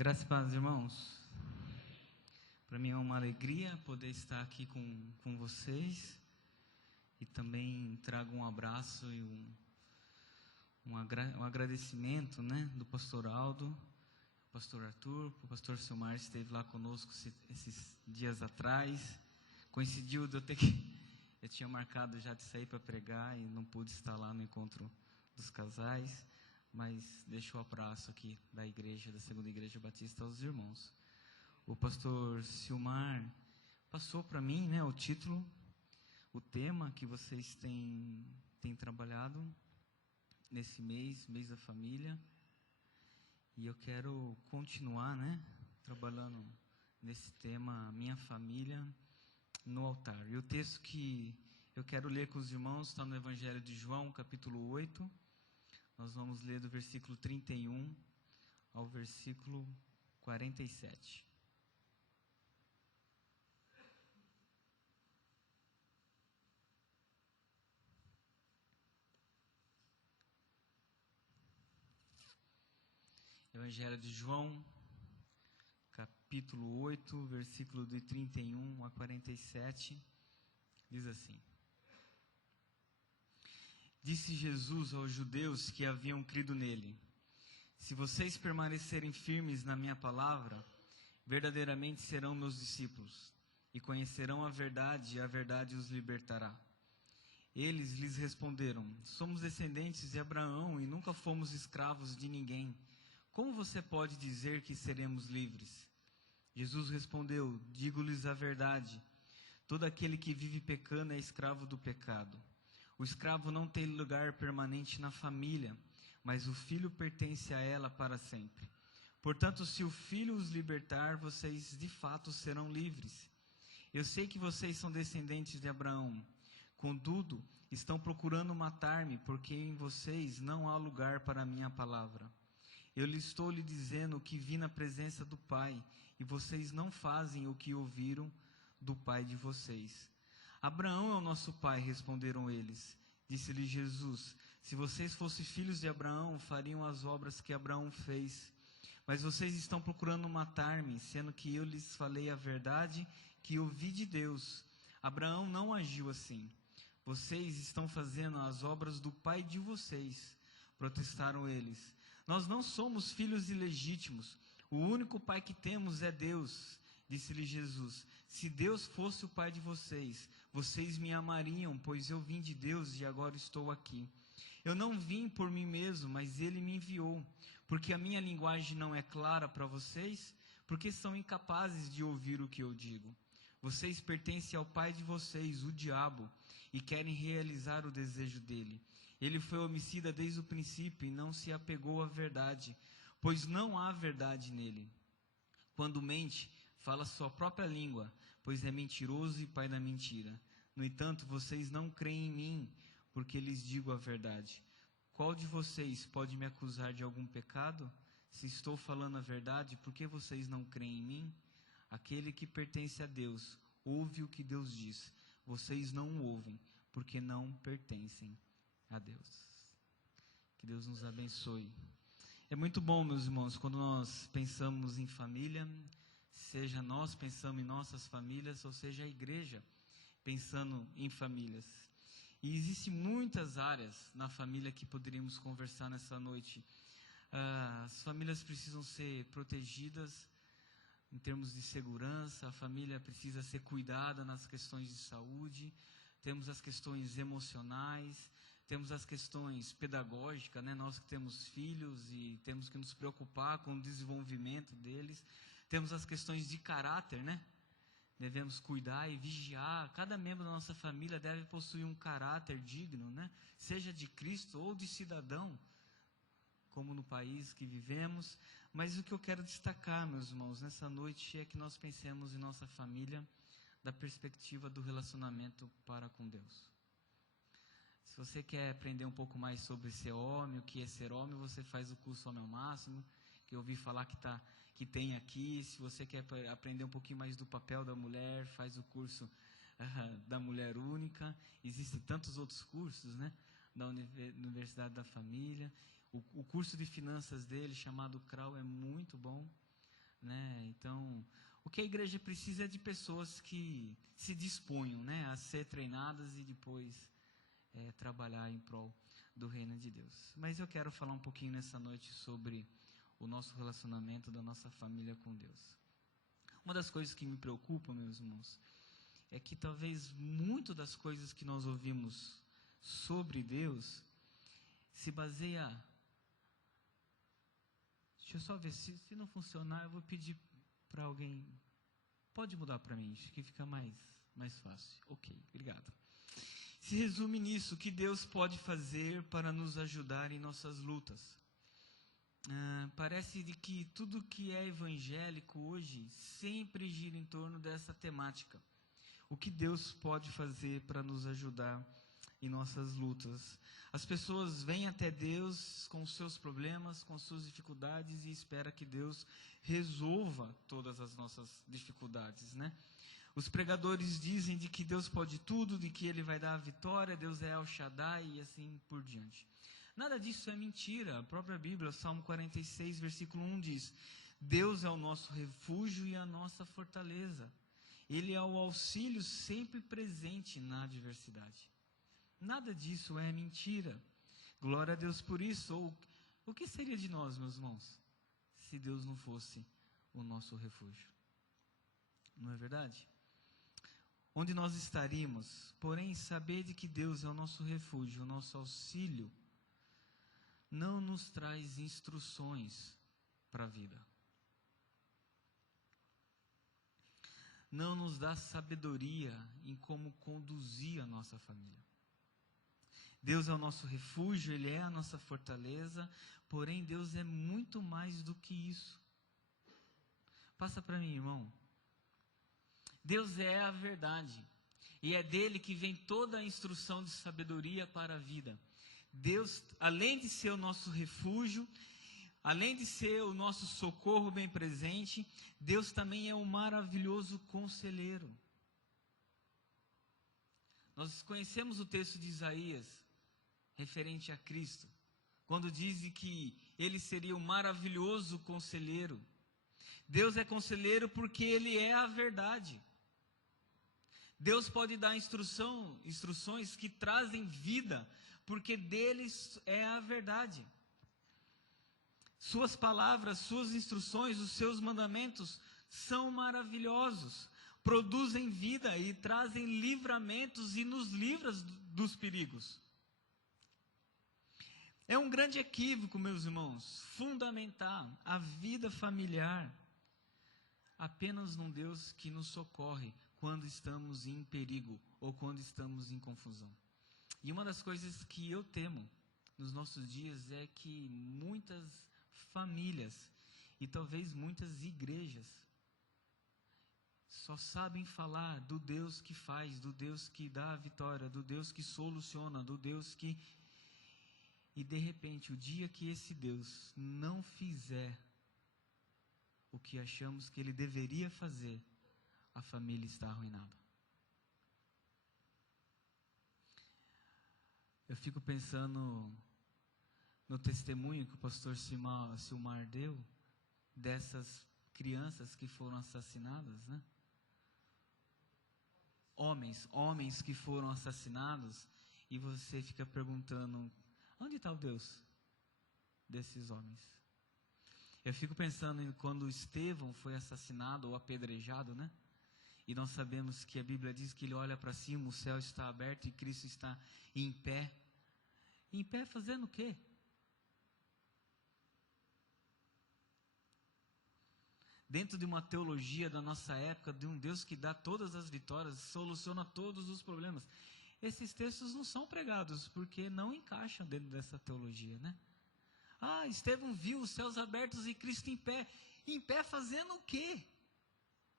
Graças e paz, irmãos. Para mim é uma alegria poder estar aqui com vocês e também trago um abraço e um agradecimento, do pastor Aldo, pastor Arthur, o pastor Silmar esteve lá conosco esses dias atrás. Coincidiu de eu tinha marcado já de sair para pregar e não pude estar lá no encontro dos casais, mas deixo o abraço aqui da igreja, da Segunda Igreja Batista aos irmãos. O pastor Silmar passou para mim, o título, o tema que vocês têm trabalhado nesse mês da família, e eu quero continuar, trabalhando nesse tema, minha família no altar. E o texto que eu quero ler com os irmãos está no Evangelho de João, capítulo 8. Nós vamos ler do versículo 31 ao versículo 47. Evangelho de João, capítulo 8, versículo de 31 a 47, diz assim: Disse Jesus aos judeus que haviam crido nele: Se vocês permanecerem firmes na minha palavra, verdadeiramente serão meus discípulos, e conhecerão a verdade, e a verdade os libertará. Eles lhes responderam: Somos descendentes de Abraão e nunca fomos escravos de ninguém. Como você pode dizer que seremos livres? Jesus respondeu: Digo-lhes a verdade. Todo aquele que vive pecando é escravo do pecado. O escravo não tem lugar permanente na família, mas o filho pertence a ela para sempre. Portanto, se o filho os libertar, vocês de fato serão livres. Eu sei que vocês são descendentes de Abraão. Contudo, estão procurando matar-me, porque em vocês não há lugar para a minha palavra. Eu estou lhe dizendo que vi na presença do Pai, e vocês não fazem o que ouviram do pai de vocês. Abraão é o nosso pai, responderam eles. Disse-lhe Jesus: Se vocês fossem filhos de Abraão, fariam as obras que Abraão fez. Mas vocês estão procurando matar-me, sendo que eu lhes falei a verdade que ouvi de Deus. Abraão não agiu assim. Vocês estão fazendo as obras do pai de vocês. Protestaram eles. Nós não somos filhos ilegítimos. O único pai que temos é Deus. Disse-lhe Jesus: Se Deus fosse o pai de vocês, vocês me amariam, pois eu vim de Deus e agora estou aqui. Eu não vim por mim mesmo, mas Ele me enviou. Porque a minha linguagem não é clara para vocês, porque são incapazes de ouvir o que eu digo. Vocês pertencem ao pai de vocês, o diabo, e querem realizar o desejo dele. Ele foi homicida desde o princípio e não se apegou à verdade, pois não há verdade nele. Quando mente, fala sua própria língua, pois é mentiroso e pai da mentira. No entanto, vocês não creem em mim, porque lhes digo a verdade. Qual de vocês pode me acusar de algum pecado? Se estou falando a verdade, por que vocês não creem em mim? Aquele que pertence a Deus, ouve o que Deus diz. Vocês não o ouvem, porque não pertencem a Deus. Que Deus nos abençoe. É muito bom, meus irmãos, quando nós pensamos em família, seja nós pensando em nossas famílias, ou seja a igreja pensando em famílias. E existem muitas áreas na família que poderíamos conversar nessa noite. As famílias precisam ser protegidas em termos de segurança, a família precisa ser cuidada nas questões de saúde, temos as questões emocionais, temos as questões pedagógicas, nós que temos filhos e temos que nos preocupar com o desenvolvimento deles, temos as questões de caráter, devemos cuidar e vigiar, cada membro da nossa família deve possuir um caráter digno, seja de Cristo ou de cidadão, como no país que vivemos. Mas o que eu quero destacar, meus irmãos, nessa noite é que nós pensemos em nossa família da perspectiva do relacionamento para com Deus. Se você quer aprender um pouco mais sobre ser homem, o que é ser homem, você faz o curso Homem ao Máximo, que eu ouvi falar que tem aqui. Se você quer aprender um pouquinho mais do papel da mulher, faz o curso da Mulher Única. Existem tantos outros cursos, da Universidade da Família. O curso de finanças dele, chamado CRAU, é muito bom. né? Então, o que a igreja precisa é de pessoas que se disponham, né, a ser treinadas e depois trabalhar em prol do reino de Deus. Mas eu quero falar um pouquinho nessa noite sobre o nosso relacionamento da nossa família com Deus. Uma das coisas que me preocupa, meus irmãos, é que talvez muito das coisas que nós ouvimos sobre Deus se baseia... Deixa eu só ver, se não funcionar, eu vou pedir para alguém... Pode mudar para mim, acho que fica mais fácil. Ok, obrigado. Se resume nisso, o que Deus pode fazer para nos ajudar em nossas lutas. Parece de que tudo que é evangélico hoje sempre gira em torno dessa temática. O que Deus pode fazer para nos ajudar em nossas lutas? As pessoas vêm até Deus com os seus problemas, com as suas dificuldades e esperam que Deus resolva todas as nossas dificuldades, né? Os pregadores dizem de que Deus pode tudo, de que Ele vai dar a vitória, Deus é El Shaddai e assim por diante. Nada disso é mentira. A própria Bíblia, Salmo 46, versículo 1 diz: Deus é o nosso refúgio e a nossa fortaleza. Ele é o auxílio sempre presente na adversidade. Nada disso é mentira. Glória a Deus por isso. Ou o que seria de nós, meus irmãos, se Deus não fosse o nosso refúgio? Não é verdade? Onde nós estaríamos? Porém, saber de que Deus é o nosso refúgio, o nosso auxílio, não nos traz instruções para a vida. Não nos dá sabedoria em como conduzir a nossa família. Deus é o nosso refúgio, Ele é a nossa fortaleza, porém Deus é muito mais do que isso. Passa para mim, irmão. Deus é a verdade, e é dele que vem toda a instrução de sabedoria para a vida. Deus, além de ser o nosso refúgio, além de ser o nosso socorro bem presente, Deus também é um maravilhoso conselheiro. Nós conhecemos o texto de Isaías, referente a Cristo, quando diz que Ele seria um maravilhoso conselheiro. Deus é conselheiro porque Ele é a verdade. Deus pode dar instruções que trazem vida, porque deles é a verdade. Suas palavras, suas instruções, os seus mandamentos são maravilhosos, produzem vida e trazem livramentos e nos livram dos perigos. É um grande equívoco, meus irmãos, fundamentar a vida familiar apenas num Deus que nos socorre quando estamos em perigo ou quando estamos em confusão. E uma das coisas que eu temo nos nossos dias é que muitas famílias e talvez muitas igrejas só sabem falar do Deus que faz, do Deus que dá a vitória, do Deus que soluciona, do Deus que... E de repente, o dia que esse Deus não fizer o que achamos que Ele deveria fazer, a família está arruinada. Eu fico pensando no testemunho que o pastor Silmar deu, dessas crianças que foram assassinadas, né? Homens que foram assassinados, e você fica perguntando, onde está o Deus desses homens? Eu fico pensando em quando Estevão foi assassinado ou apedrejado, né? E nós sabemos que a Bíblia diz que ele olha para cima, o céu está aberto e Cristo está em pé. Em pé fazendo o quê? Dentro de uma teologia da nossa época, de um Deus que dá todas as vitórias, soluciona todos os problemas. Esses textos não são pregados, porque não encaixam dentro dessa teologia, né? Estevão viu os céus abertos e Cristo em pé. Em pé fazendo o quê?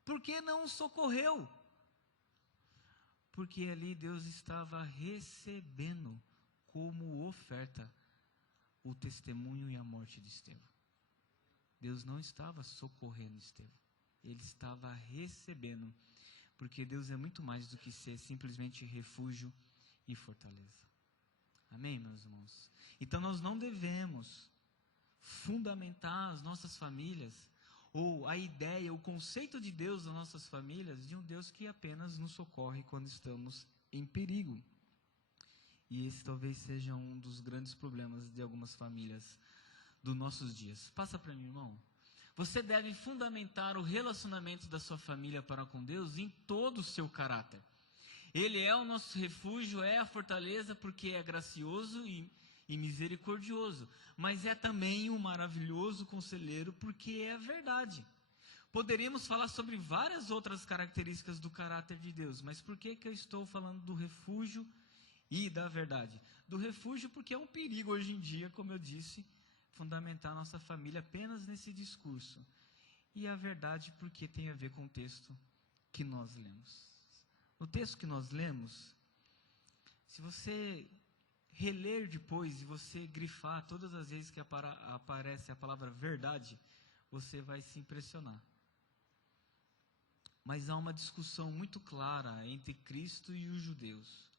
Por que não o socorreu? Porque ali Deus estava recebendo como oferta o testemunho e a morte de Estevão. Deus não estava socorrendo Estevão. Ele estava recebendo. Porque Deus é muito mais do que ser simplesmente refúgio e fortaleza. Amém, meus irmãos? Então nós não devemos fundamentar as nossas famílias ou a ideia, o conceito de Deus nas nossas famílias, de um Deus que apenas nos socorre quando estamos em perigo. E esse talvez seja um dos grandes problemas de algumas famílias dos nossos dias. Passa para mim, irmão. Você deve fundamentar o relacionamento da sua família para com Deus em todo o seu caráter. Ele é o nosso refúgio, é a fortaleza, porque é gracioso e misericordioso, mas é também um maravilhoso conselheiro, porque é a verdade. Poderíamos falar sobre várias outras características do caráter de Deus, mas por que eu estou falando do refúgio e da verdade? Do refúgio porque é um perigo hoje em dia, como eu disse, fundamentar nossa família apenas nesse discurso. E a verdade porque tem a ver com o texto que nós lemos. No texto que nós lemos, se você reler depois e você grifar todas as vezes que aparece a palavra verdade, você vai se impressionar. Mas há uma discussão muito clara entre Cristo e os judeus.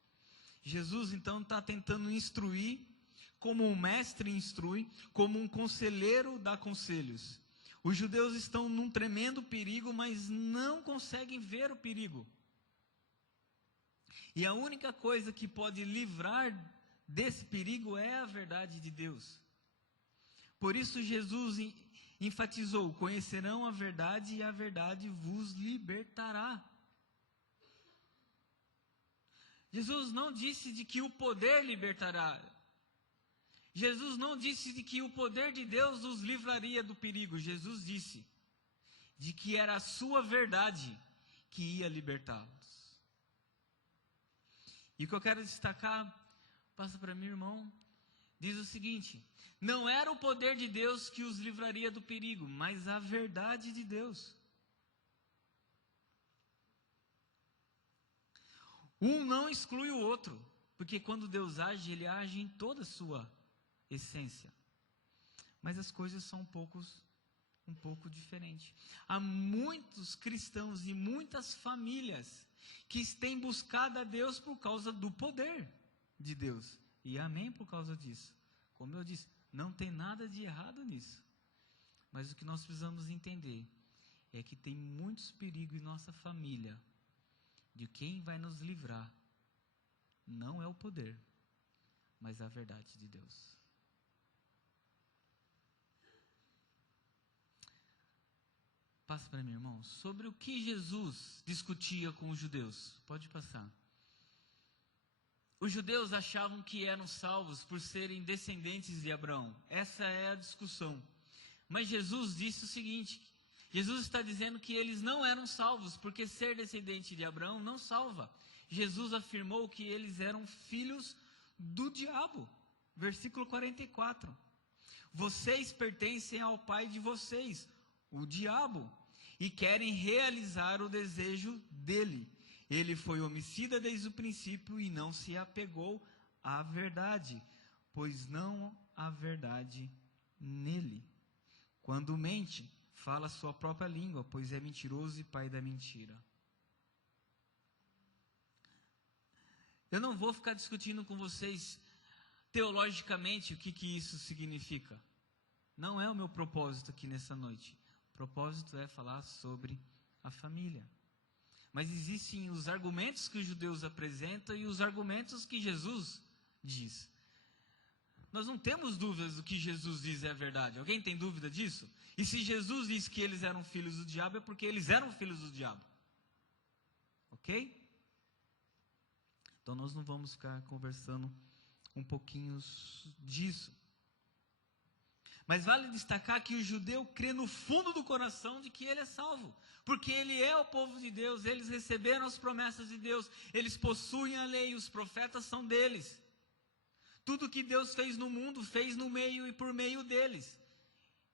Jesus então está tentando instruir, como um mestre instrui, como um conselheiro dá conselhos. Os judeus estão num tremendo perigo, mas não conseguem ver o perigo. E a única coisa que pode livrar desse perigo é a verdade de Deus. Por isso Jesus enfatizou: conhecerão a verdade e a verdade vos libertará. Jesus não disse de que o poder libertará. Jesus não disse de que o poder de Deus os livraria do perigo. Jesus disse de que era a sua verdade que ia libertá-los. E o que eu quero destacar, passa para mim, irmão, diz o seguinte: não era o poder de Deus que os livraria do perigo, mas a verdade de Deus. Um não exclui o outro, porque quando Deus age, Ele age em toda a sua essência. Mas as coisas são um pouco diferentes. Há muitos cristãos e muitas famílias que têm buscado a Deus por causa do poder de Deus. E amém por causa disso. Como eu disse, não tem nada de errado nisso. Mas o que nós precisamos entender é que tem muitos perigos em nossa família. De quem vai nos livrar não é o poder, mas a verdade de Deus. Passa para mim, irmão, sobre o que Jesus discutia com os judeus. Pode passar. Os judeus achavam que eram salvos por serem descendentes de Abraão. Essa é a discussão. Mas Jesus disse o seguinte: Jesus está dizendo que eles não eram salvos, porque ser descendente de Abraão não salva. Jesus afirmou que eles eram filhos do diabo. Versículo 44. Vocês pertencem ao pai de vocês, o diabo, e querem realizar o desejo dele. Ele foi homicida desde o princípio e não se apegou à verdade, pois não há verdade nele. Quando mente, fala sua própria língua, pois é mentiroso e pai da mentira. Eu não vou ficar discutindo com vocês teologicamente o que isso significa. Não é o meu propósito aqui nessa noite. O propósito é falar sobre a família. Mas existem os argumentos que os judeus apresentam e os argumentos que Jesus diz. Nós não temos dúvidas do que Jesus diz é verdade. Alguém tem dúvida disso? E se Jesus disse que eles eram filhos do diabo, é porque eles eram filhos do diabo. Ok? Então nós não vamos ficar conversando um pouquinho disso. Mas vale destacar que o judeu crê no fundo do coração de que ele é salvo. Porque ele é o povo de Deus, eles receberam as promessas de Deus, eles possuem a lei, os profetas são deles. Tudo que Deus fez no mundo, fez no meio e por meio deles.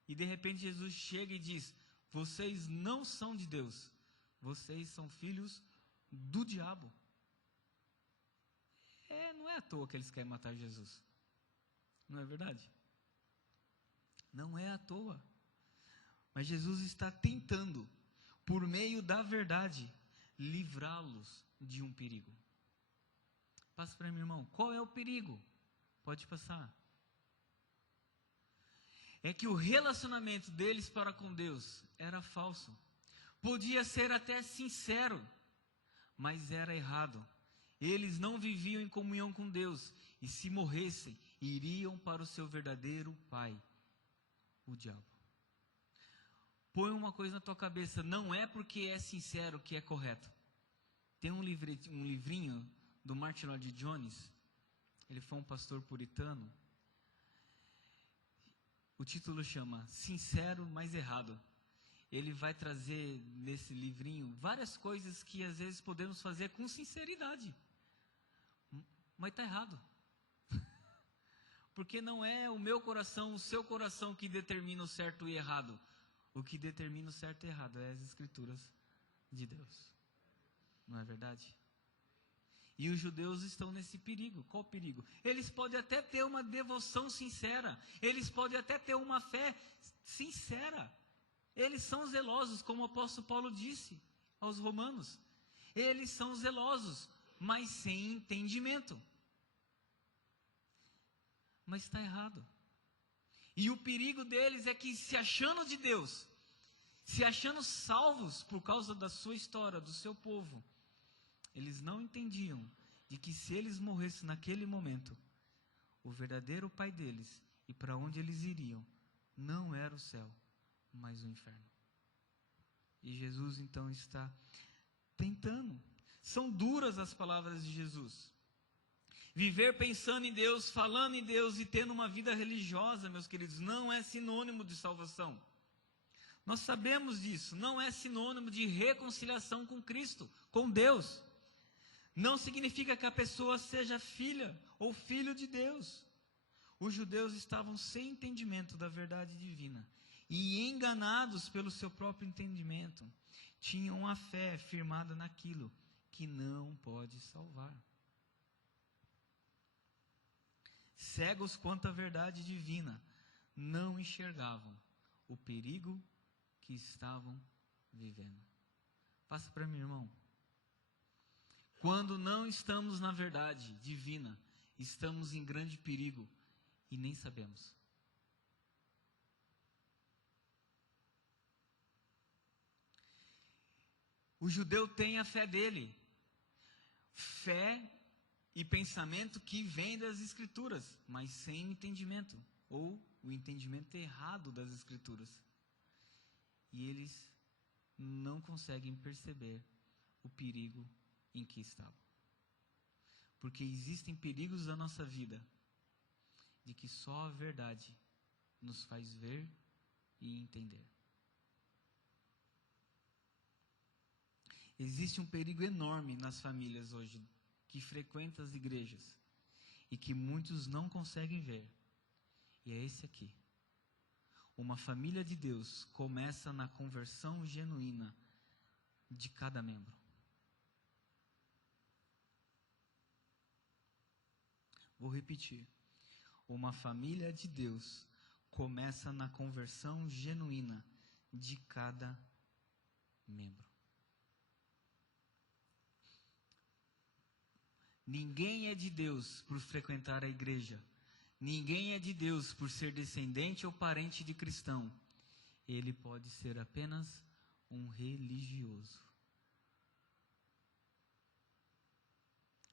E de repente Jesus chega e diz: vocês não são de Deus, vocês são filhos do diabo. Não é à toa que eles querem matar Jesus. Não é verdade? Não é à toa. Mas Jesus está tentando, por meio da verdade, livrá-los de um perigo. Passa para mim, irmão. Qual é o perigo? Pode passar. é que o relacionamento deles para com Deus era falso. Podia ser até sincero, mas era errado. Eles não viviam em comunhão com Deus, e se morressem, iriam para o seu verdadeiro pai, o diabo. Põe uma coisa na tua cabeça, não é porque é sincero que é correto. Tem um livrinho do Martin Lloyd Jones, ele foi um pastor puritano. O título chama Sincero, mas Errado. Ele vai trazer nesse livrinho várias coisas que às vezes podemos fazer com sinceridade, mas está errado. Porque não é o meu coração, o seu coração que determina o certo e errado. O que determina o certo e errado é as Escrituras de Deus. Não é verdade? E os judeus estão nesse perigo. Qual o perigo? Eles podem até ter uma devoção sincera. Eles podem até ter uma fé sincera. Eles são zelosos, como o apóstolo Paulo disse aos romanos. Eles são zelosos, mas sem entendimento. Mas está errado. E o perigo deles é que, se achando de Deus, se achando salvos por causa da sua história, do seu povo, eles não entendiam de que se eles morressem naquele momento, o verdadeiro pai deles e para onde eles iriam não era o céu, mas o inferno. E Jesus então está tentando. São duras as palavras de Jesus. Viver pensando em Deus, falando em Deus e tendo uma vida religiosa, meus queridos, não é sinônimo de salvação. Nós sabemos disso, não é sinônimo de reconciliação com Cristo, com Deus. Não significa que a pessoa seja filha ou filho de Deus. Os judeus estavam sem entendimento da verdade divina e enganados pelo seu próprio entendimento. Tinham a fé firmada naquilo que não pode salvar. Cegos quanto à verdade divina, não enxergavam o perigo que estavam vivendo. Passa para mim, irmão. Quando não estamos na verdade divina, estamos em grande perigo e nem sabemos. O judeu tem a fé dele. Fé e pensamento que vem das Escrituras, mas sem entendimento, ou o entendimento errado das Escrituras. E eles não conseguem perceber o perigo em que estavam. Porque existem perigos na nossa vida, de que só a verdade nos faz ver e entender. Existe um perigo enorme nas famílias hoje, que frequentam as igrejas, e que muitos não conseguem ver. E é esse aqui. Uma família de Deus começa na conversão genuína de cada membro. Vou repetir. Uma família de Deus começa na conversão genuína de cada membro. Ninguém é de Deus por frequentar a igreja. Ninguém é de Deus por ser descendente ou parente de cristão. Ele pode ser apenas um religioso.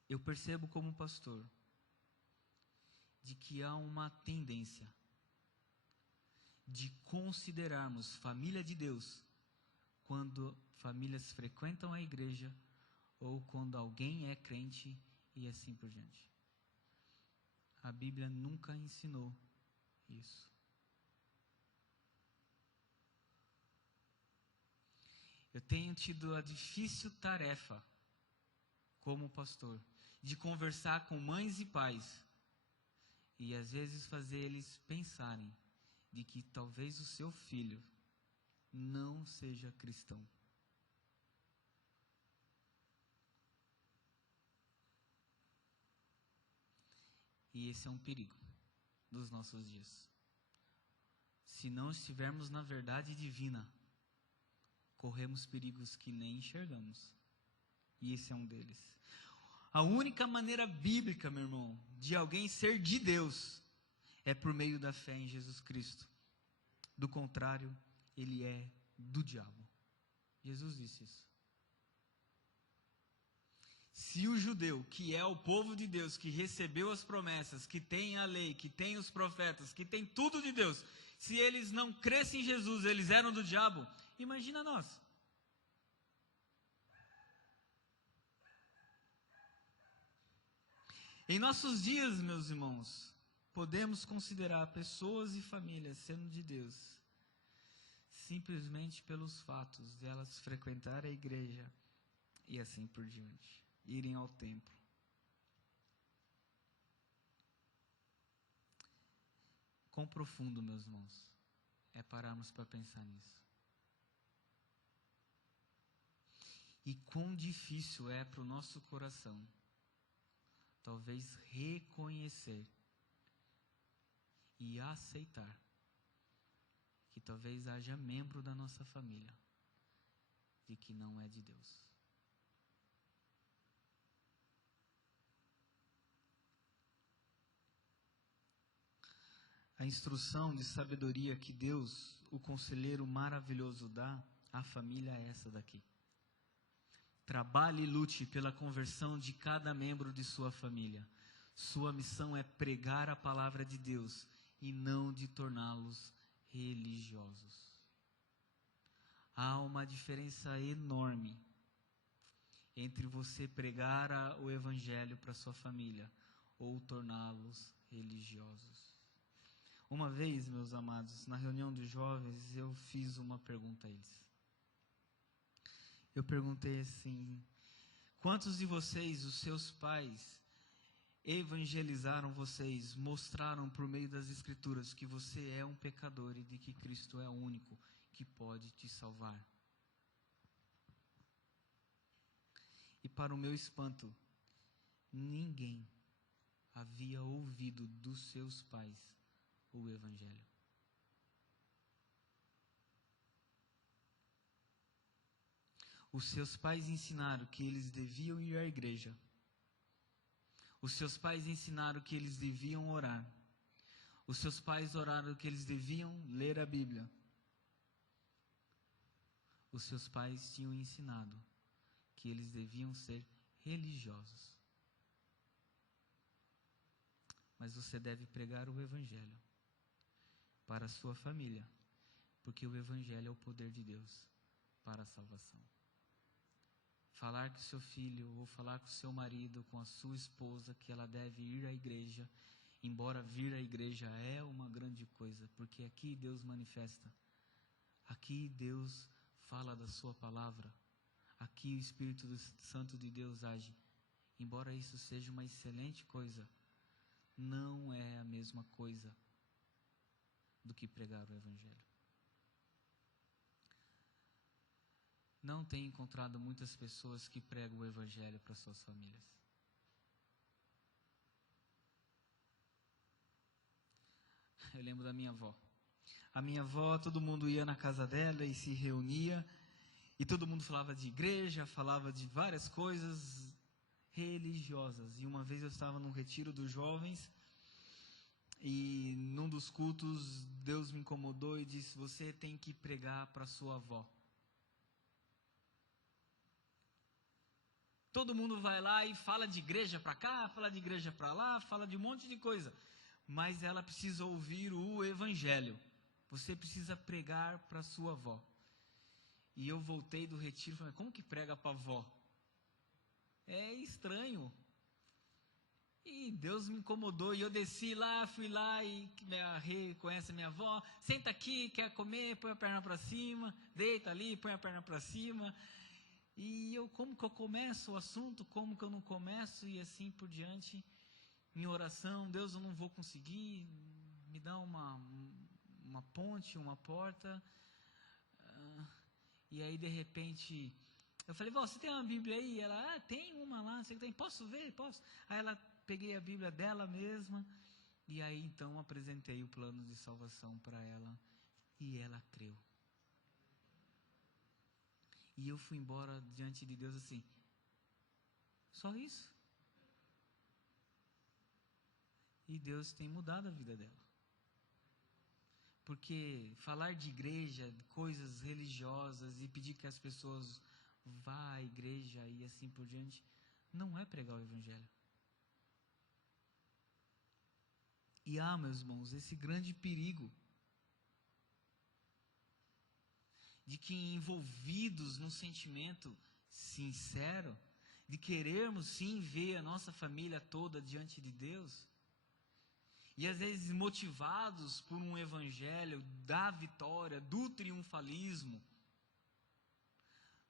Eu percebo como pastor de que há uma tendência de considerarmos família de Deus quando famílias frequentam a igreja ou quando alguém é crente e assim por diante. A Bíblia nunca ensinou isso. Eu tenho tido a difícil tarefa, como pastor, de conversar com mães e pais e às vezes fazer eles pensarem de que talvez o seu filho não seja cristão. E esse é um perigo dos nossos dias. Se não estivermos na verdade divina, corremos perigos que nem enxergamos. E esse é um deles. A única maneira bíblica, meu irmão, de alguém ser de Deus, é por meio da fé em Jesus Cristo. Do contrário, ele é do diabo. Jesus disse isso. Se o judeu, que é o povo de Deus, que recebeu as promessas, que tem a lei, que tem os profetas, que tem tudo de Deus, se eles não crescem em Jesus, eles eram do diabo, imagina nós. Em nossos dias, meus irmãos, podemos considerar pessoas e famílias sendo de Deus, simplesmente pelos fatos de elas frequentarem a igreja e assim por diante, irem ao templo. Quão profundo, meus irmãos, é pararmos para pensar nisso. E quão difícil é para o nosso coração, talvez reconhecer e aceitar que talvez haja membro da nossa família de que não é de Deus. A instrução de sabedoria que Deus, o conselheiro maravilhoso, dá à família é essa daqui. Trabalhe e lute pela conversão de cada membro de sua família. Sua missão é pregar a palavra de Deus e não de torná-los religiosos. Há uma diferença enorme entre você pregar o evangelho para sua família ou torná-los religiosos. Uma vez, meus amados, na reunião dos jovens, eu fiz uma pergunta a eles. Eu perguntei assim: quantos de vocês, os seus pais, evangelizaram vocês, mostraram por meio das Escrituras que você é um pecador e de que Cristo é o único que pode te salvar? E para o meu espanto, ninguém havia ouvido dos seus pais o Evangelho. Os seus pais ensinaram que eles deviam ir à igreja. Os seus pais ensinaram que eles deviam orar. Os seus pais oraram que eles deviam ler a Bíblia. Os seus pais tinham ensinado que eles deviam ser religiosos. Mas você deve pregar o Evangelho para a sua família, porque o Evangelho é o poder de Deus para a salvação. Falar com o seu filho, ou falar com o seu marido, com a sua esposa, que ela deve ir à igreja, embora vir à igreja é uma grande coisa, porque aqui Deus manifesta, aqui Deus fala da sua palavra, aqui o Espírito Santo de Deus age. Embora isso seja uma excelente coisa, não é a mesma coisa do que pregar o Evangelho. Não tenho encontrado muitas pessoas que pregam o Evangelho para suas famílias. Eu lembro da minha avó. A minha avó, todo mundo ia na casa dela e se reunia, e todo mundo falava de igreja, falava de várias coisas religiosas. E uma vez eu estava num retiro dos jovens, e num dos cultos, Deus me incomodou e disse: você tem que pregar para sua avó. Todo mundo vai lá e fala de igreja para cá, fala de igreja para lá, fala de um monte de coisa. Mas ela precisa ouvir o Evangelho. Você precisa pregar para sua avó. E eu voltei do retiro e falei: como que prega para a avó? É estranho. E Deus me incomodou, e eu desci lá, fui lá, e a Rê conhece a minha avó: senta aqui, quer comer, põe a perna para cima, deita ali, põe a perna para cima. E eu, como que eu começo o assunto, como que eu não começo, e assim por diante, em oração: Deus, eu não vou conseguir, me dá uma ponte, uma porta. E aí de repente, eu falei: vó, você tem uma Bíblia aí? Ela: tem uma lá, você tem, posso ver? Posso? Aí ela, peguei a Bíblia dela mesma, e aí então apresentei o plano de salvação para ela, e ela creu. E eu fui embora diante de Deus assim: só isso? E Deus tem mudado a vida dela. Porque falar de igreja, coisas religiosas e pedir que as pessoas vá à igreja e assim por diante, não é pregar o Evangelho. E meus irmãos, esse grande perigo de que envolvidos num sentimento sincero, de querermos sim ver a nossa família toda diante de Deus, e às vezes motivados por um evangelho da vitória, do triunfalismo,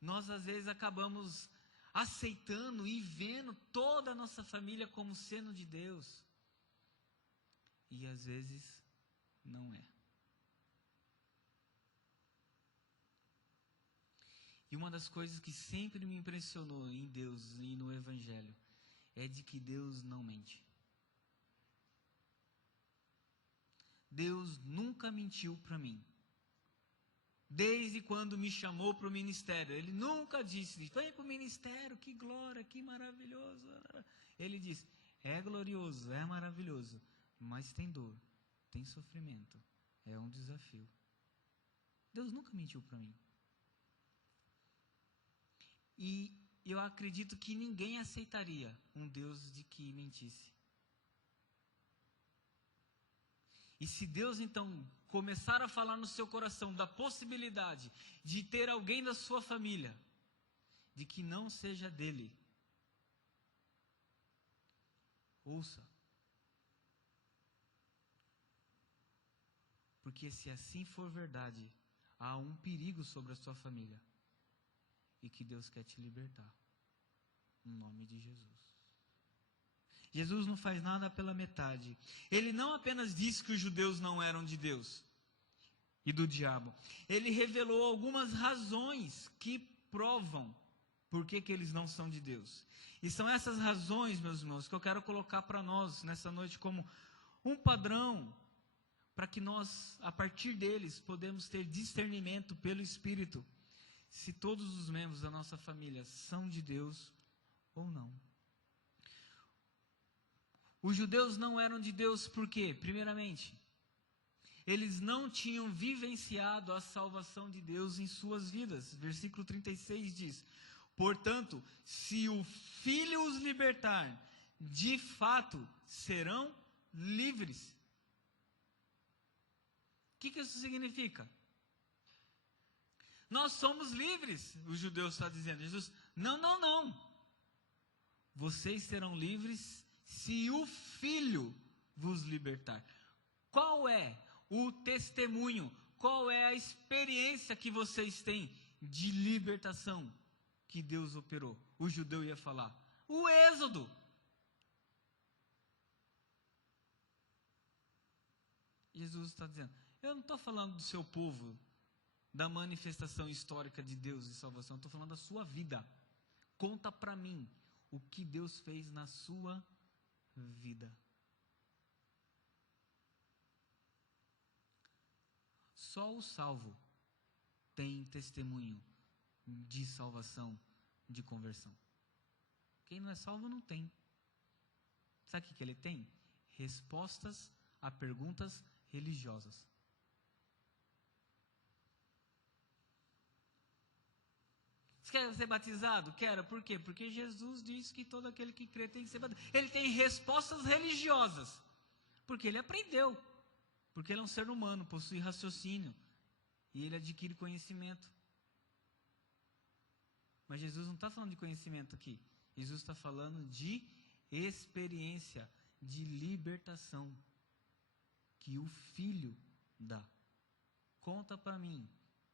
nós às vezes acabamos aceitando e vendo toda a nossa família como sendo de Deus, e às vezes não é. E uma das coisas que sempre me impressionou em Deus e no Evangelho é de que Deus não mente. Deus nunca mentiu para mim. Desde quando me chamou para o ministério, Ele nunca disse, vem para o ministério, que glória, que maravilhoso. Ele disse, é glorioso, é maravilhoso, mas tem dor, tem sofrimento, é um desafio. Deus nunca mentiu para mim. E eu acredito que ninguém aceitaria um Deus de que mentisse. E se Deus então começar a falar no seu coração da possibilidade de ter alguém da sua família, de que não seja dele, ouça. Porque se assim for verdade, há um perigo sobre a sua família. E que Deus quer te libertar. No nome de Jesus. Jesus não faz nada pela metade. Ele não apenas disse que os judeus não eram de Deus e do diabo. Ele revelou algumas razões que provam por que eles não são de Deus. E são essas razões, meus irmãos, que eu quero colocar para nós nessa noite como um padrão, para que nós, a partir deles, podemos ter discernimento pelo Espírito, se todos os membros da nossa família são de Deus ou não. Os judeus não eram de Deus por quê? Primeiramente, eles não tinham vivenciado a salvação de Deus em suas vidas. Versículo 36 diz, portanto, se o Filho os libertar, de fato serão livres. O que isso significa? Nós somos livres, os judeus estão dizendo. Jesus, não. Vocês serão livres se o Filho vos libertar. Qual é o testemunho? Qual é a experiência que vocês têm de libertação que Deus operou? O judeu ia falar, o Êxodo. Jesus está dizendo, eu não estou falando do seu povo, da manifestação histórica de Deus de salvação, estou falando da sua vida. Conta para mim o que Deus fez na sua vida. Só o salvo tem testemunho de salvação, de conversão. Quem não é salvo não tem. Sabe o que ele tem? Respostas a perguntas religiosas. Você quer ser batizado? Quero. Por quê? Porque Jesus disse que todo aquele que crê tem que ser batizado. Ele tem respostas religiosas. Porque ele aprendeu. Porque ele é um ser humano, possui raciocínio. E ele adquire conhecimento. Mas Jesus não está falando de conhecimento aqui. Jesus está falando de experiência, de libertação. Que o Filho dá. Conta para mim,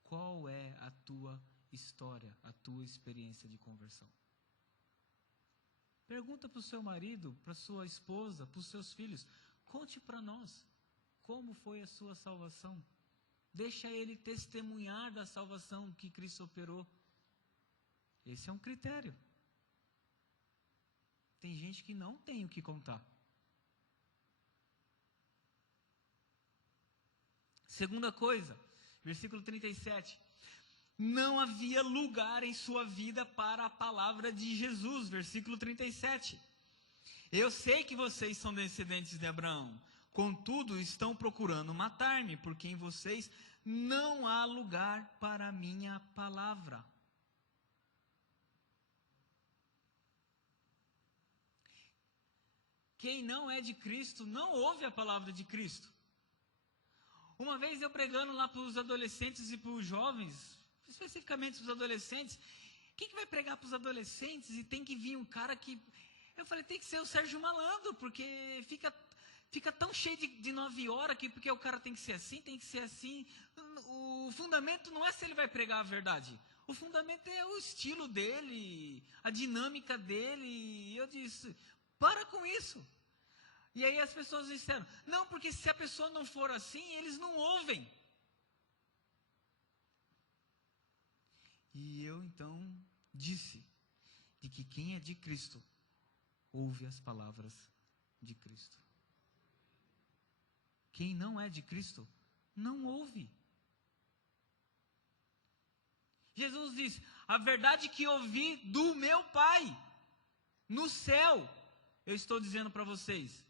qual é a tua história, a tua experiência de conversão. Pergunta para o seu marido, para a sua esposa, para os seus filhos. Conte para nós, como foi a sua salvação. Deixa ele testemunhar da salvação que Cristo operou. Esse é um critério. Tem gente que não tem o que contar. Segunda coisa, versículo 37. Não havia lugar em sua vida para a palavra de Jesus. Versículo 37. Eu sei que vocês são descendentes de Abraão. Contudo, estão procurando matar-me, porque em vocês não há lugar para a minha palavra. Quem não é de Cristo não ouve a palavra de Cristo. Uma vez eu pregando lá para os adolescentes e para os jovens, especificamente para os adolescentes, quem que vai pregar para os adolescentes e tem que vir um cara que... Eu falei, tem que ser o Sérgio Malandro, porque fica tão cheio de 9 horas, porque o cara tem que ser assim, tem que ser assim. O fundamento não é se ele vai pregar a verdade. O fundamento é o estilo dele, a dinâmica dele. E eu disse, para com isso. E aí as pessoas disseram, não, porque se a pessoa não for assim, eles não ouvem. E eu então disse, de que quem é de Cristo, ouve as palavras de Cristo. Quem não é de Cristo, não ouve. Jesus diz, a verdade que ouvi do meu Pai, no céu, eu estou dizendo para vocês,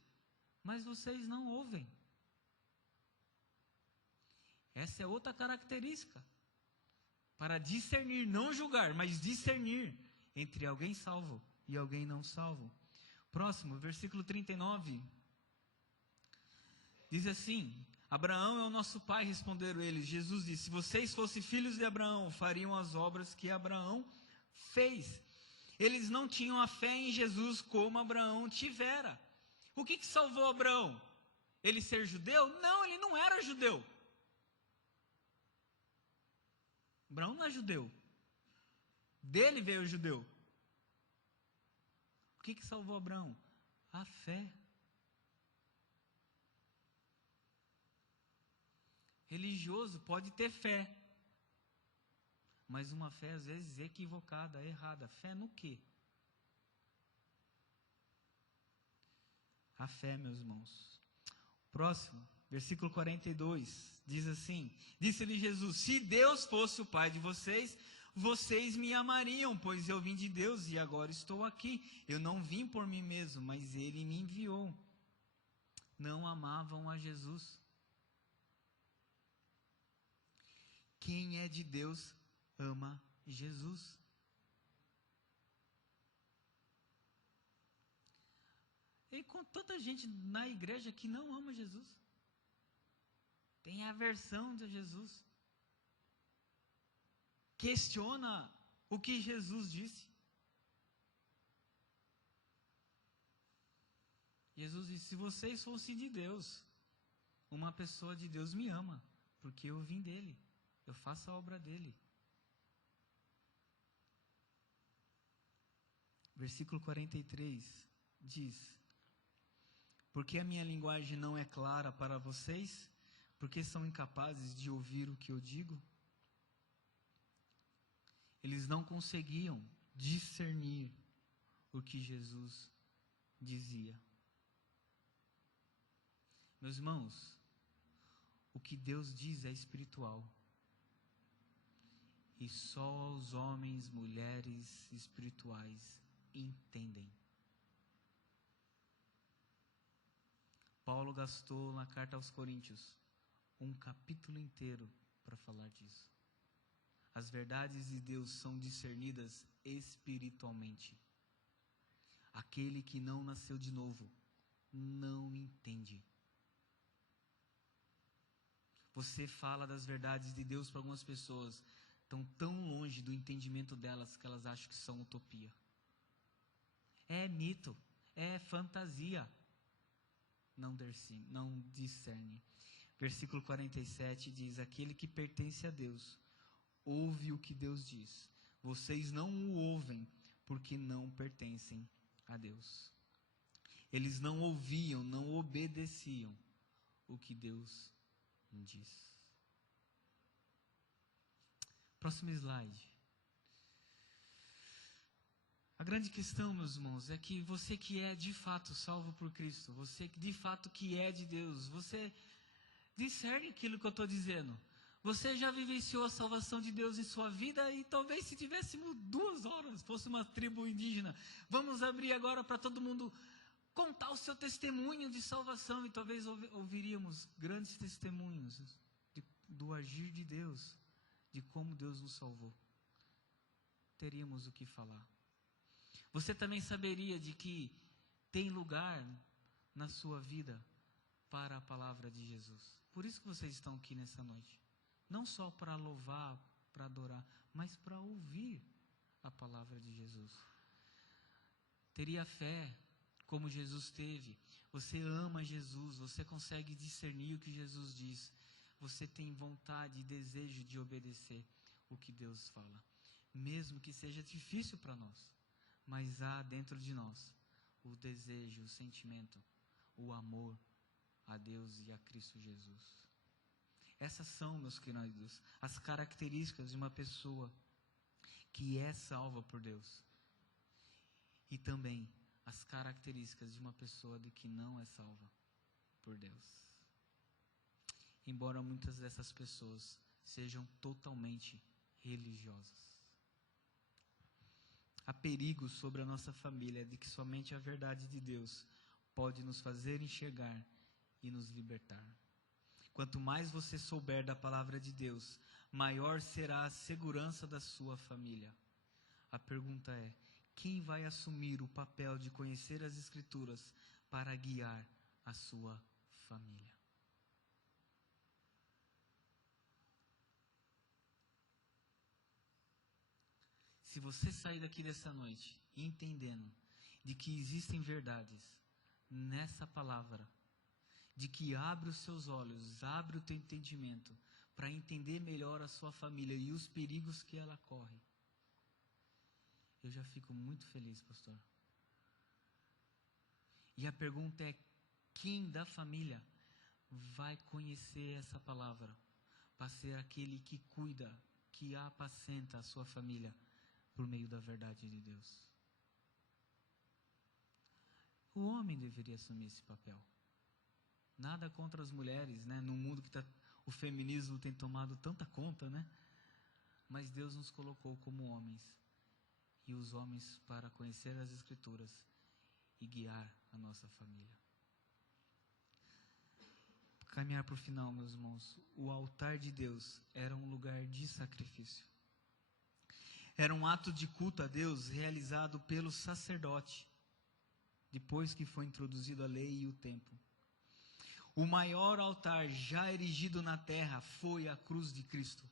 mas vocês não ouvem. Essa é outra característica, para discernir, não julgar, mas discernir entre alguém salvo e alguém não salvo. Próximo, versículo 39, diz assim, Abraão é o nosso pai, responderam eles. Jesus disse, se vocês fossem filhos de Abraão, fariam as obras que Abraão fez. Eles não tinham a fé em Jesus como Abraão tivera. O que salvou Abraão? Ele ser judeu? Não, ele não era judeu. Abraão não é judeu. Dele veio o judeu. O que salvou Abraão? A fé. Religioso pode ter fé, mas uma fé às vezes equivocada, errada. Fé no quê? A fé, meus irmãos. Próximo, versículo 42, diz assim, disse-lhe Jesus, se Deus fosse o Pai de vocês, vocês me amariam, pois eu vim de Deus e agora estou aqui. Eu não vim por mim mesmo, mas Ele me enviou. Não amavam a Jesus. Quem é de Deus ama Jesus. E com tanta gente na igreja que não ama Jesus, tem aversão de Jesus, questiona o que Jesus disse. Jesus disse, se vocês fossem de Deus, uma pessoa de Deus me ama, porque eu vim dele, eu faço a obra dele. Versículo 43 diz, porque a minha linguagem não é clara para vocês, porque são incapazes de ouvir o que eu digo? Eles não conseguiam discernir o que Jesus dizia. Meus irmãos, o que Deus diz é espiritual. E só os homens, mulheres espirituais entendem. Paulo gastou na carta aos Coríntios um capítulo inteiro para falar disso. As verdades de Deus são discernidas espiritualmente. Aquele que não nasceu de novo não entende. Você fala das verdades de Deus para algumas pessoas, estão tão longe do entendimento delas que elas acham que são utopia. É mito, é fantasia. Não discerne. Versículo 47 diz, aquele que pertence a Deus, ouve o que Deus diz. Vocês não o ouvem, porque não pertencem a Deus. Eles não ouviam, não obedeciam o que Deus diz. Próximo slide. A grande questão, meus irmãos, é que você que é de fato salvo por Cristo, você que de fato que é de Deus, você discerne aquilo que eu estou dizendo. Você já vivenciou a salvação de Deus em sua vida e talvez se tivéssemos 2 horas, fosse uma tribo indígena. Vamos abrir agora para todo mundo contar o seu testemunho de salvação, e talvez ouviríamos grandes testemunhos do agir de Deus, de como Deus nos salvou. Teríamos o que falar. Você também saberia de que tem lugar na sua vida para a palavra de Jesus. Por isso que vocês estão aqui nessa noite. Não só para louvar, para adorar, mas para ouvir a palavra de Jesus. Teria fé como Jesus teve. Você ama Jesus, você consegue discernir o que Jesus diz. Você tem vontade e desejo de obedecer o que Deus fala. Mesmo que seja difícil para nós. Mas há dentro de nós o desejo, o sentimento, o amor a Deus e a Cristo Jesus. Essas são, meus queridos, as características de uma pessoa que é salva por Deus. E também as características de uma pessoa de que não é salva por Deus. Embora muitas dessas pessoas sejam totalmente religiosas. Há perigo sobre a nossa família de que somente a verdade de Deus pode nos fazer enxergar e nos libertar. Quanto mais você souber da palavra de Deus, maior será a segurança da sua família. A pergunta é: quem vai assumir o papel de conhecer as Escrituras para guiar a sua família? Se você sair daqui dessa noite entendendo de que existem verdades nessa palavra, de que abre os seus olhos, abre o teu entendimento para entender melhor a sua família e os perigos que ela corre, eu já fico muito feliz, pastor. E a pergunta é: quem da família vai conhecer essa palavra para ser aquele que cuida, que apacenta a sua família por meio da verdade de Deus? O homem deveria assumir esse papel. Nada contra as mulheres, né? No mundo que o feminismo tem tomado tanta conta, né? Mas Deus nos colocou como homens, e os homens para conhecer as Escrituras e guiar a nossa família. Caminhar para o final, meus irmãos. O altar de Deus era um lugar de sacrifício. Era um ato de culto a Deus realizado pelo sacerdote, depois que foi introduzido a lei e o templo. O maior altar já erigido na terra foi a cruz de Cristo.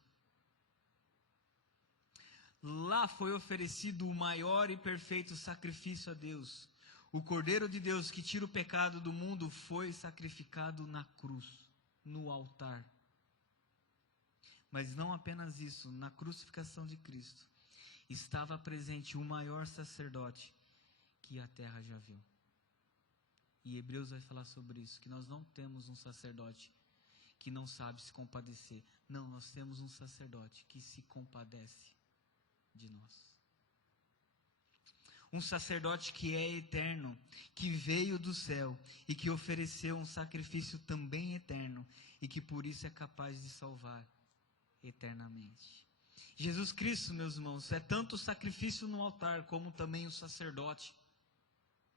Lá foi oferecido o maior e perfeito sacrifício a Deus. O Cordeiro de Deus que tira o pecado do mundo foi sacrificado na cruz, no altar. Mas não apenas isso, na crucificação de Cristo estava presente o maior sacerdote que a terra já viu. E Hebreus vai falar sobre isso, que nós não temos um sacerdote que não sabe se compadecer. Não, nós temos um sacerdote que se compadece de nós. Um sacerdote que é eterno, que veio do céu e que ofereceu um sacrifício também eterno e que por isso é capaz de salvar eternamente. Jesus Cristo, meus irmãos, é tanto o sacrifício no altar como também o sacerdote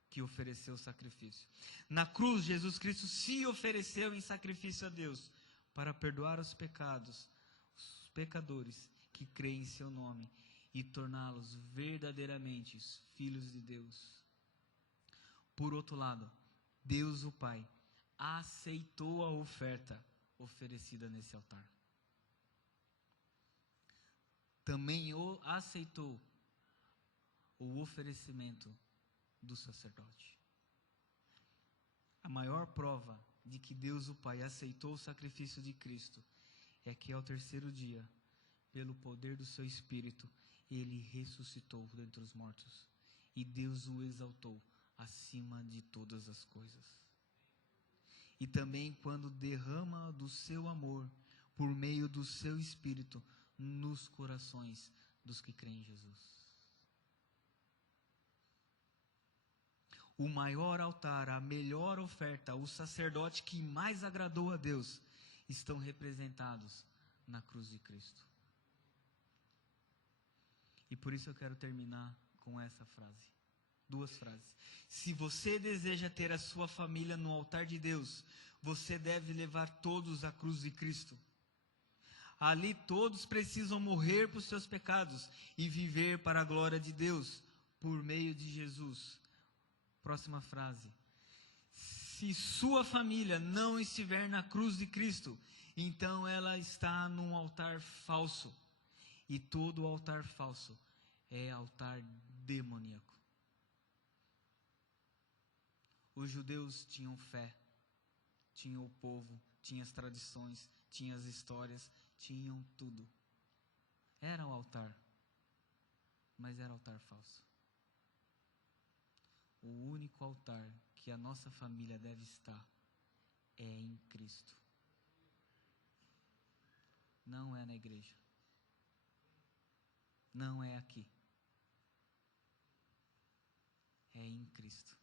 que ofereceu o sacrifício. Na cruz, Jesus Cristo se ofereceu em sacrifício a Deus para perdoar os pecados, os pecadores que creem em seu nome e torná-los verdadeiramente filhos de Deus. Por outro lado, Deus o Pai aceitou a oferta oferecida nesse altar. Também aceitou o oferecimento do sacerdote. A maior prova de que Deus o Pai aceitou o sacrifício de Cristo é que ao terceiro dia, pelo poder do seu Espírito, ele ressuscitou dentre os mortos e Deus o exaltou acima de todas as coisas. E também quando derrama do seu amor por meio do seu Espírito nos corações dos que creem em Jesus. O maior altar, a melhor oferta, o sacerdote que mais agradou a Deus, estão representados na cruz de Cristo. E por isso eu quero terminar com essa frase duas frases. Se você deseja ter a sua família no altar de Deus, você deve levar todos à cruz de Cristo. Ali todos precisam morrer por seus pecados e viver para a glória de Deus, por meio de Jesus. Próxima frase. Se sua família não estiver na cruz de Cristo, então ela está num altar falso. E todo altar falso é altar demoníaco. Os judeus tinham fé, tinham o povo, tinham as tradições, tinham as histórias, tinham tudo. Era o altar, mas era altar falso. O único altar que a nossa família deve estar é em Cristo. Não é na igreja. Não é aqui. É em Cristo.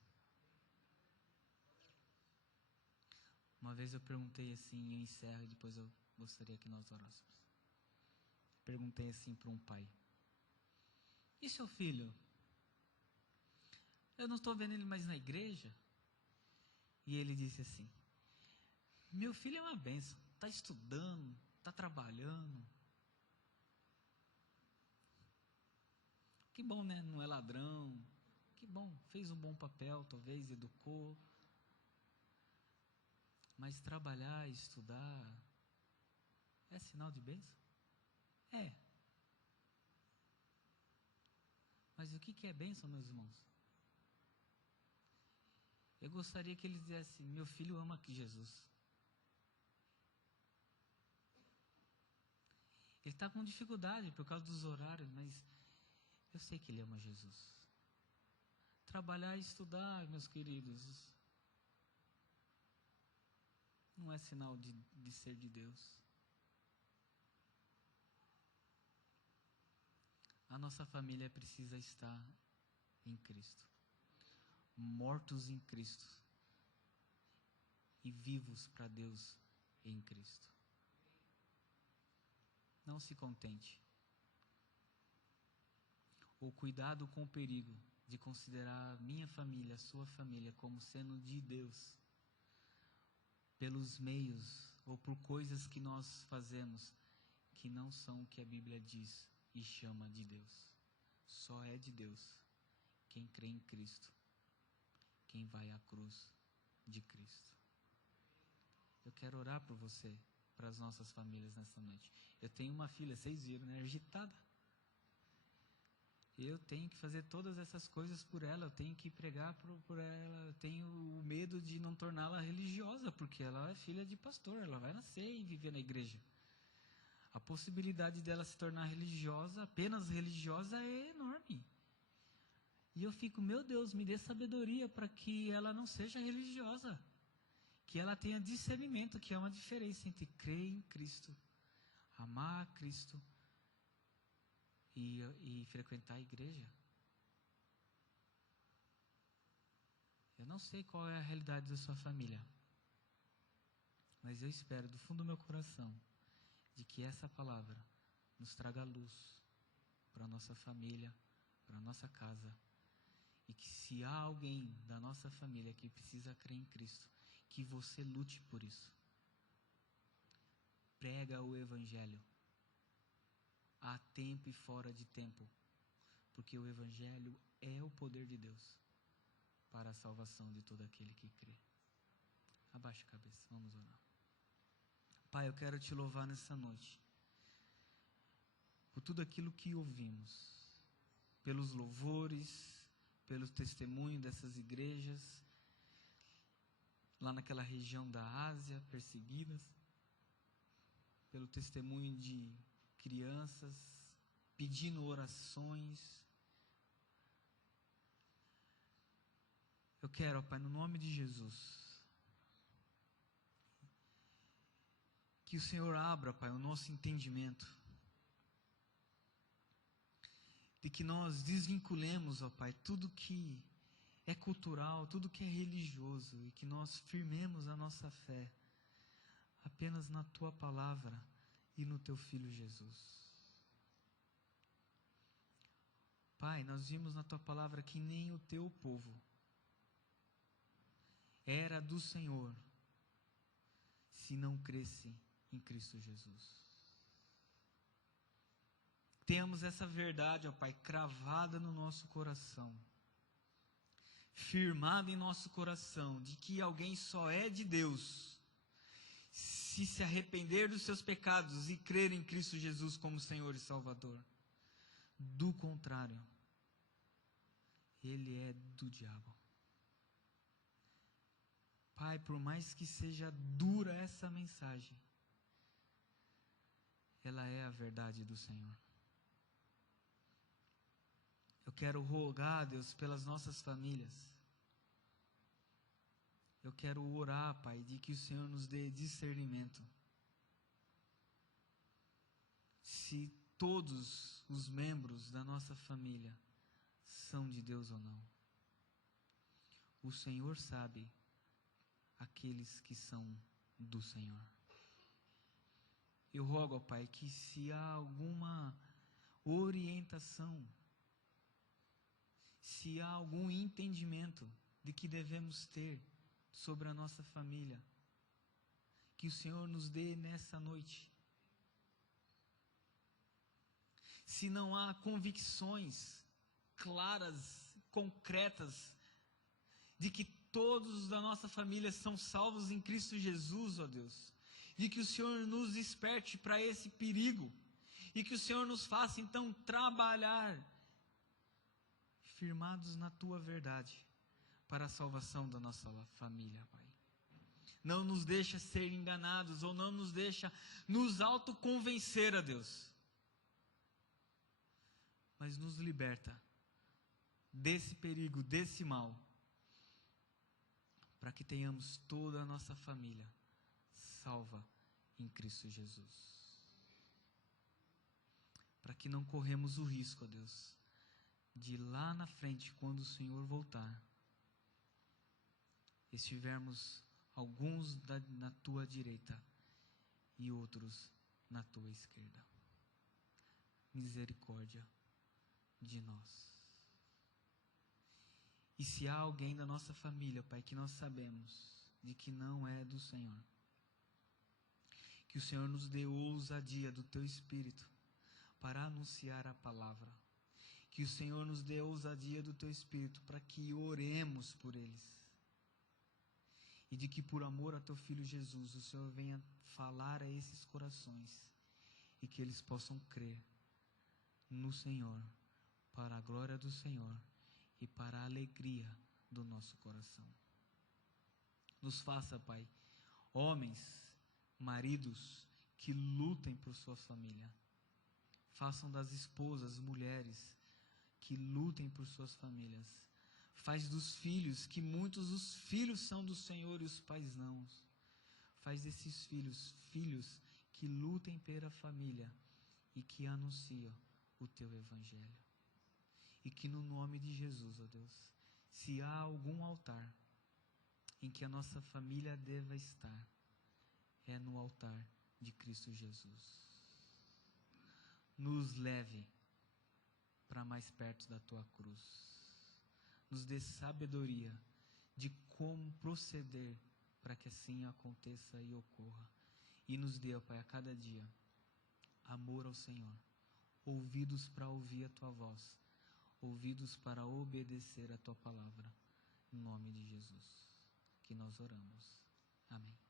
Uma vez eu perguntei assim, eu encerro e depois eu gostaria que nós orássemos. Perguntei assim para um pai: e seu filho? Eu não estou vendo ele mais na igreja. E ele disse assim: meu filho é uma bênção, está estudando, está trabalhando. Que bom, né? Não é ladrão. Que bom, fez um bom papel, talvez, educou. Mas trabalhar e estudar é sinal de bênção? É. Mas o que é bênção, meus irmãos? Eu gostaria que ele dissesse: meu filho ama Jesus. Ele está com dificuldade por causa dos horários, mas eu sei que ele ama Jesus. Trabalhar e estudar, meus queridos, não é sinal de ser de Deus. A nossa família precisa estar em Cristo, mortos em Cristo e vivos para Deus em Cristo. Não se contente. Ou cuidado com o perigo de considerar minha família, sua família, como sendo de Deus, pelos meios ou por coisas que nós fazemos que não são o que a Bíblia diz e chama de Deus. Só é de Deus quem crê em Cristo, quem vai à cruz de Cristo. Eu quero orar por você, para as nossas famílias nessa noite. Eu tenho uma filha, vocês viram, né? Agitada. Eu tenho que fazer todas essas coisas por ela, eu tenho que pregar por ela, eu tenho o medo de não torná-la religiosa, porque ela é filha de pastor, ela vai nascer e viver na igreja. A possibilidade dela se tornar religiosa, apenas religiosa, é enorme. E eu fico, meu Deus, me dê sabedoria para que ela não seja religiosa. Que ela tenha discernimento, que é uma diferença entre crer em Cristo, amar a Cristo e frequentar a igreja. Eu não sei qual é a realidade da sua família, mas eu espero do fundo do meu coração de que essa palavra nos traga luz para a nossa família, para a nossa casa, e que se há alguém da nossa família que precisa crer em Cristo, que você lute por isso. Prega o Evangelho, a tempo e fora de tempo, porque o Evangelho é o poder de Deus para a salvação de todo aquele que crê. Abaixe a cabeça, vamos orar. Pai, eu quero te louvar nessa noite, por tudo aquilo que ouvimos, pelos louvores, pelo testemunho dessas igrejas, lá naquela região da Ásia, perseguidas, pelo testemunho de crianças, pedindo orações. Eu quero, ó Pai, no nome de Jesus, que o Senhor abra, Pai, o nosso entendimento, de que nós desvinculemos, ó Pai, tudo que é cultural, tudo que é religioso, e que nós firmemos a nossa fé apenas na Tua palavra e no Teu Filho Jesus. Pai, Pai, nós vimos na Tua palavra que nem o Teu povo era do Senhor se não cresce em Cristo Jesus. Temos essa verdade, ó Pai, cravada no nosso coração, firmada em nosso coração, de que alguém só é de Deus se arrepender dos seus pecados e crer em Cristo Jesus como Senhor e Salvador. Do contrário, ele é do diabo. Pai, por mais que seja dura essa mensagem, ela é a verdade do Senhor. Eu quero rogar, Deus, pelas nossas famílias. Eu quero orar, Pai, de que o Senhor nos dê discernimento. Se todos os membros da nossa família são de Deus ou não. O Senhor sabe aqueles que são do Senhor. Eu rogo, ó Pai, que se há alguma orientação, se há algum entendimento de que devemos ter sobre a nossa família, que o Senhor nos dê nessa noite. Se não há convicções claras, concretas, de que todos da nossa família são salvos em Cristo Jesus, ó Deus, de que o Senhor nos desperte para esse perigo, e que o Senhor nos faça então trabalhar firmados na Tua verdade, para a salvação da nossa família, Pai. Não nos deixa ser enganados, ou não nos deixa nos autoconvencer, a Deus, mas nos liberta desse perigo, desse mal, para que tenhamos toda a nossa família salva em Cristo Jesus. Para que não corremos o risco, ó Deus, de lá na frente, quando o Senhor voltar, estivermos alguns na Tua direita e outros na Tua esquerda. Misericórdia de nós. E se há alguém da nossa família, Pai, que nós sabemos de que não é do Senhor, que o Senhor nos dê ousadia do Teu Espírito para anunciar a palavra. Que o Senhor nos dê ousadia do Teu Espírito para que oremos por eles. E de que por amor a Teu Filho Jesus, o Senhor venha falar a esses corações e que eles possam crer no Senhor, para a glória do Senhor e para a alegria do nosso coração. Nos faça, Pai, homens, maridos que lutem por sua família. Façam das esposas, mulheres que lutem por suas famílias. Faz dos filhos, que muitos os filhos são do Senhor e os pais não. Faz desses filhos, filhos que lutem pela família e que anunciam o Teu Evangelho. E que no nome de Jesus, ó Deus, se há algum altar em que a nossa família deva estar, é no altar de Cristo Jesus. Nos leve para mais perto da Tua cruz. Nos dê sabedoria de como proceder para que assim aconteça e ocorra. E nos dê, ó Pai, a cada dia, amor ao Senhor, ouvidos para ouvir a Tua voz, ouvidos para obedecer a Tua palavra. Em nome de Jesus, que nós oramos. Amém.